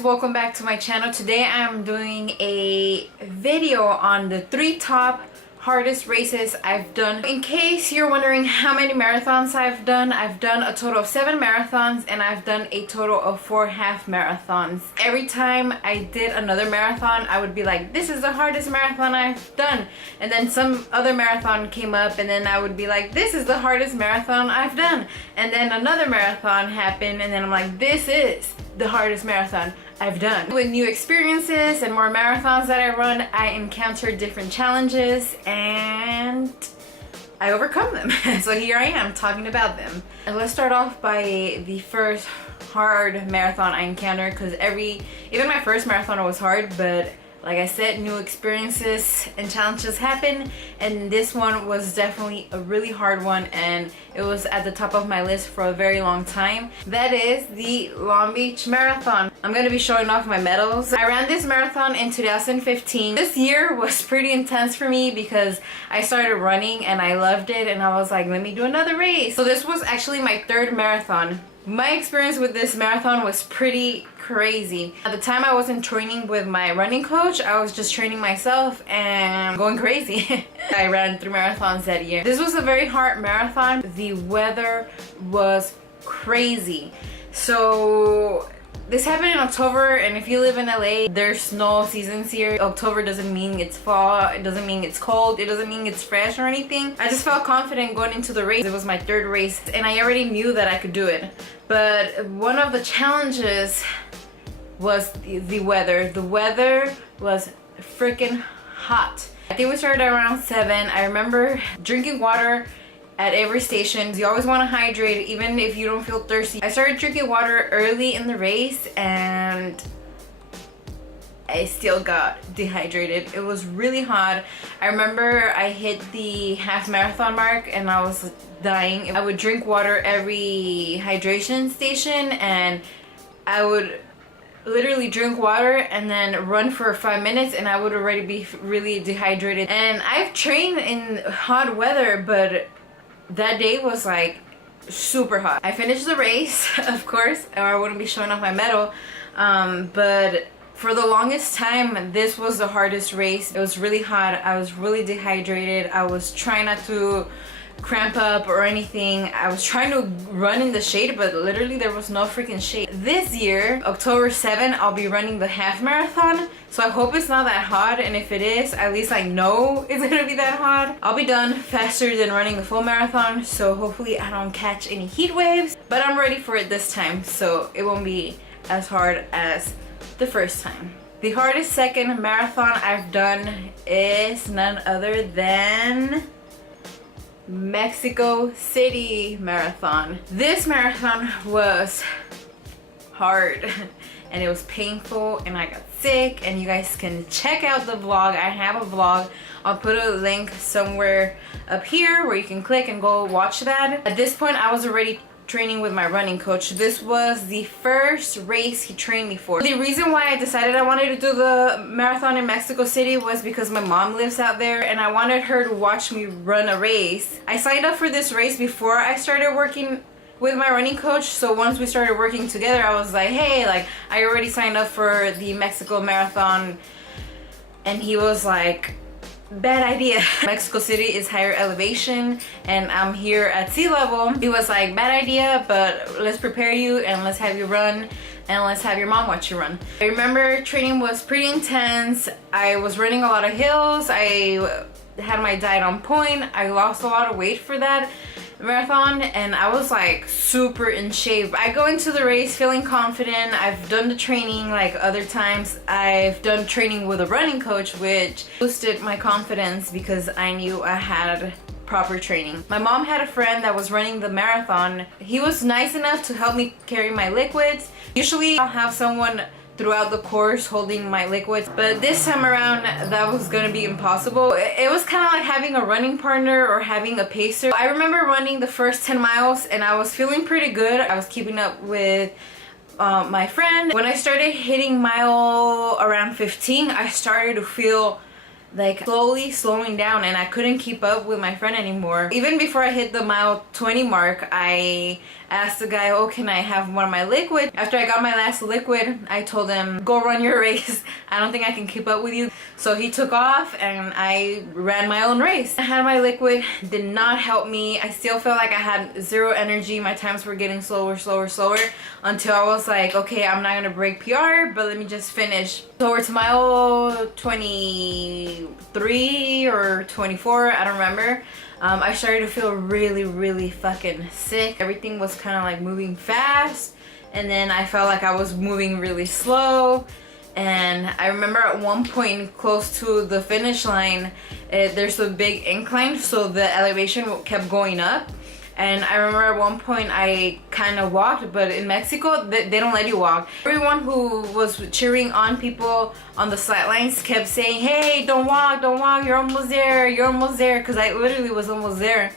guys, welcome back to my channel. Today I'm doing a video on the 3 top hardest races I've done. In case you're wondering how many marathons I've done a total of 7 marathons and I've done a total of 4 half marathons. Every time I did another marathon, I would be like, this is the hardest marathon I've done, and then some other marathon came up and then I would be like, this is the hardest marathon I've done, and then another marathon happened and then I'm like, this is the hardest marathon I've done. With new experiences and more marathons that I run, I encounter different challenges and I overcome them. So here I am talking about them. And let's start off by the first hard marathon I encountered, because even my first marathon was hard, but like I said, new experiences and challenges happen, and this one was definitely a really hard one, and it was at the top of my list for a very long time. That is the Long Beach Marathon. I'm gonna be showing off my medals. I ran this marathon in 2015. This year was pretty intense for me because I started running and I loved it, and I was like, let me do another race. So this was actually my 3rd marathon. My experience with this marathon was pretty crazy. At the time I wasn't training with my running coach, I was just training myself and going crazy. I ran 3 marathons that year. This was a very hard marathon. The weather was crazy. So this happened in October, and if you live in LA, there's no seasons here. October doesn't mean it's fall, it doesn't mean it's cold, it doesn't mean it's fresh or anything. I just felt confident going into the race. It was my 3rd race and I already knew that I could do it. But one of the challenges was the weather. The weather was freaking hot. I think we started around 7. I remember drinking water at every station. You always want to hydrate even if you don't feel thirsty. I started drinking water early in the race and I still got dehydrated. It was really hot. I remember I hit the half marathon mark and I was dying. I would drink water every hydration station and I would literally drink water and then run for 5 minutes and I would already be really dehydrated. And I've trained in hot weather, but that day was like super hot. I finished the race, of course, or I wouldn't be showing off my medal, but for the longest time this was the hardest race. It was really hot, I was really dehydrated, I was trying not to cramp up or anything. I was trying to run in the shade, but literally there was no freaking shade. This year, October 7, I'll be running the half marathon, so I hope it's not that hot, and if it is, at least I know it's gonna be that hot. I'll be done faster than running the full marathon, so hopefully I don't catch any heat waves, but I'm ready for it this time, so it won't be as hard as the first time. The hardest 2nd marathon I've done is none other than Mexico City Marathon. This marathon was hard and it was painful and I got sick, and you guys can check out the vlog. I have a vlog. I'll put a link somewhere up here where you can click and go watch that. At this point I was already training with my running coach. This was the first race he trained me for. The reason why I decided I wanted to do the marathon in Mexico City was because my mom lives out there and I wanted her to watch me run a race. I signed up for this race before I started working with my running coach, so once we started working together I was like, hey, like, I already signed up for the Mexico Marathon, and he was like, bad idea. Mexico City is higher elevation and I'm here at sea level. He was like, bad idea, but let's prepare you and let's have you run and let's have your mom watch you run. I remember training was pretty intense. I was running a lot of hills. I had my diet on point. I lost a lot of weight for that marathon and I was like super in shape. I go into the race feeling confident. I've done the training like other times. I've done training with a running coach, which boosted my confidence because I knew I had proper training. My mom had a friend that was running the marathon. He was nice enough to help me carry my liquids. Usually I'll have someone throughout the course holding my liquids, but this time around that was gonna be impossible. It was kind of like having a running partner or having a pacer. I remember running the first 10 miles and I was feeling pretty good. I was keeping up with my friend. When I started hitting mile around 15, I started to feel like slowly slowing down, and I couldn't keep up with my friend anymore. Even before I hit the mile 20 mark, I asked the guy, oh, can I have one of my liquid? After I got my last liquid, I told him, go run your race. I don't think I can keep up with you. So he took off and I ran my own race. I had my liquid, did not help me. I still felt like I had zero energy. My times were getting slower until I was like, okay, I'm not gonna break PR, but let me just finish. So we're to mile 23 or 24, I don't remember. I started to feel really fucking sick. Everything was kind of like moving fast, and then I felt like I was moving really slow. And I remember at one point close to the finish line, there's a big incline, so the elevation kept going up. And I remember at one point I kind of walked, but in Mexico they don't let you walk. Everyone who was cheering on people on the sidelines kept saying, hey, don't walk, you're almost there, because I literally was almost there.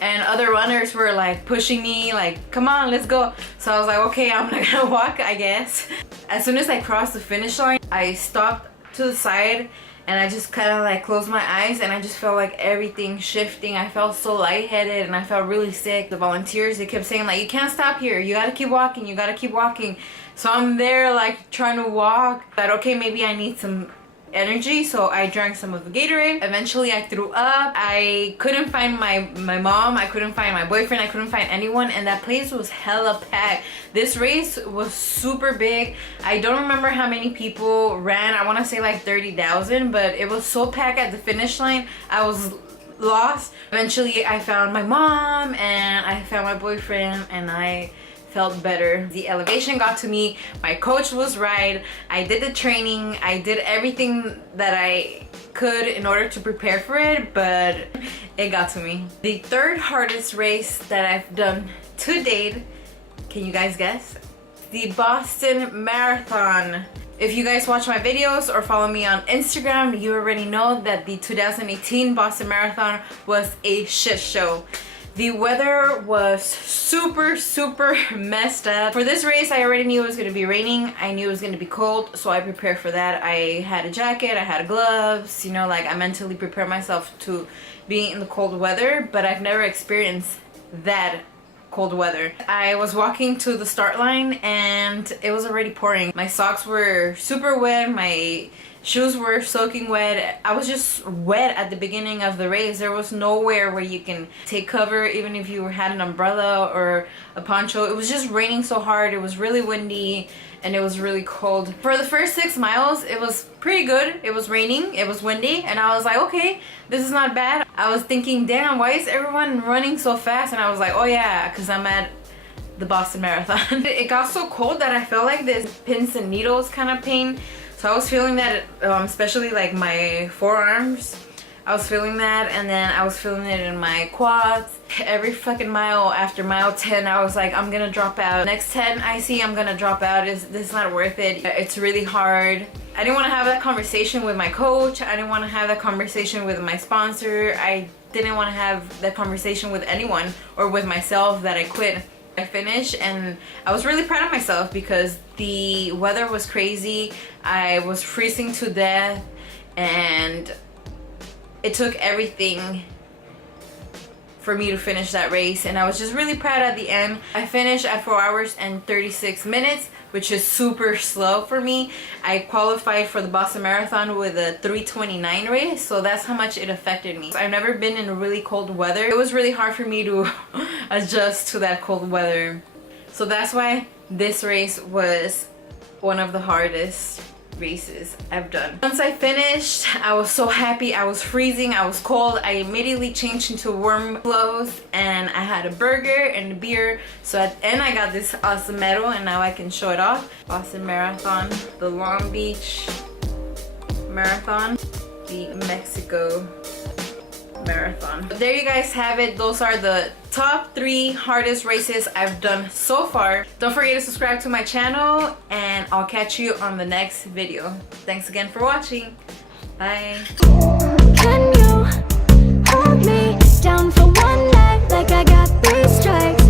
And other runners were like pushing me, like, come on, let's go. So I was like, okay, I'm not gonna walk, I guess. As soon as I crossed the finish line, I stopped to the side and I just kind of like closed my eyes, and I just felt like everything shifting. I felt so lightheaded and I felt really sick. The volunteers, they kept saying like, you can't stop here, you gotta keep walking, you gotta keep walking. So I'm there like trying to walk. I thought, okay, maybe I need some energy, so I drank some of the Gatorade. Eventually I threw up. I couldn't find my mom, I couldn't find my boyfriend, I couldn't find anyone, and that place was hella packed. This race was super big. I don't remember how many people ran. I want to say like 30,000, but it was so packed at the finish line. I was lost. Eventually I found my mom and I found my boyfriend, and I felt better. The elevation got to me. My coach was right. I did the training. I did everything that I could in order to prepare for it, but it got to me. The third hardest race that I've done to date, can you guys guess? The Boston Marathon. If you guys watch my videos or follow me on Instagram, you already know that the 2018 Boston Marathon was a shit show. The weather was super messed up. For this race, I already knew it was going to be raining. I knew it was going to be cold, so I prepared for that. I had a jacket, I had gloves, you know, like I mentally prepared myself to being in the cold weather, but I've never experienced that cold weather. I was walking to the start line and it was already pouring. My socks were super wet, my shoes were soaking wet. I was just wet at the beginning of the race. There was nowhere where you can take cover, even if you had an umbrella or a poncho. It was just raining so hard. It was really windy and it was really cold. For the first 6 miles, it was pretty good. It was raining, it was windy, and I was like, okay, this is not bad. I was thinking, damn, why is everyone running so fast? And I was like, oh yeah, because I'm at the Boston Marathon. It got so cold that I felt like this pins and needles kind of pain. So I was feeling that, especially like my forearms. I was feeling that, and then I was feeling it in my quads. Every fucking mile after mile 10, I was like, I'm gonna drop out. Next 10 I see, I'm gonna drop out. This is not worth it. It's really hard. I didn't want to have that conversation with my coach. I didn't want to have that conversation with my sponsor. I didn't want to have that conversation with anyone or with myself that I quit. I finished and I was really proud of myself because the weather was crazy. I was freezing to death and it took everything for me to finish that race, and I was just really proud at the end. I finished at 4 hours and 36 minutes, which is super slow for me. I qualified for the Boston Marathon with a 3:29 race, so that's how much it affected me. I've never been in really cold weather. It was really hard for me to adjust to that cold weather. So that's why this race was one of the hardest races I've done. Once I finished, I was so happy. I was freezing, I was cold. I immediately changed into warm clothes and I had a burger and a beer. So at the end I got this awesome medal and now I can show it off. Boston Marathon, the Long Beach Marathon, the Mexico Marathon. But there you guys have it. Those are the top 3 hardest races I've done so far. Don't forget to subscribe to my channel and I'll catch you on the next video. Thanks again for watching. Bye. Can you hold me down for one night like I got 3 strikes?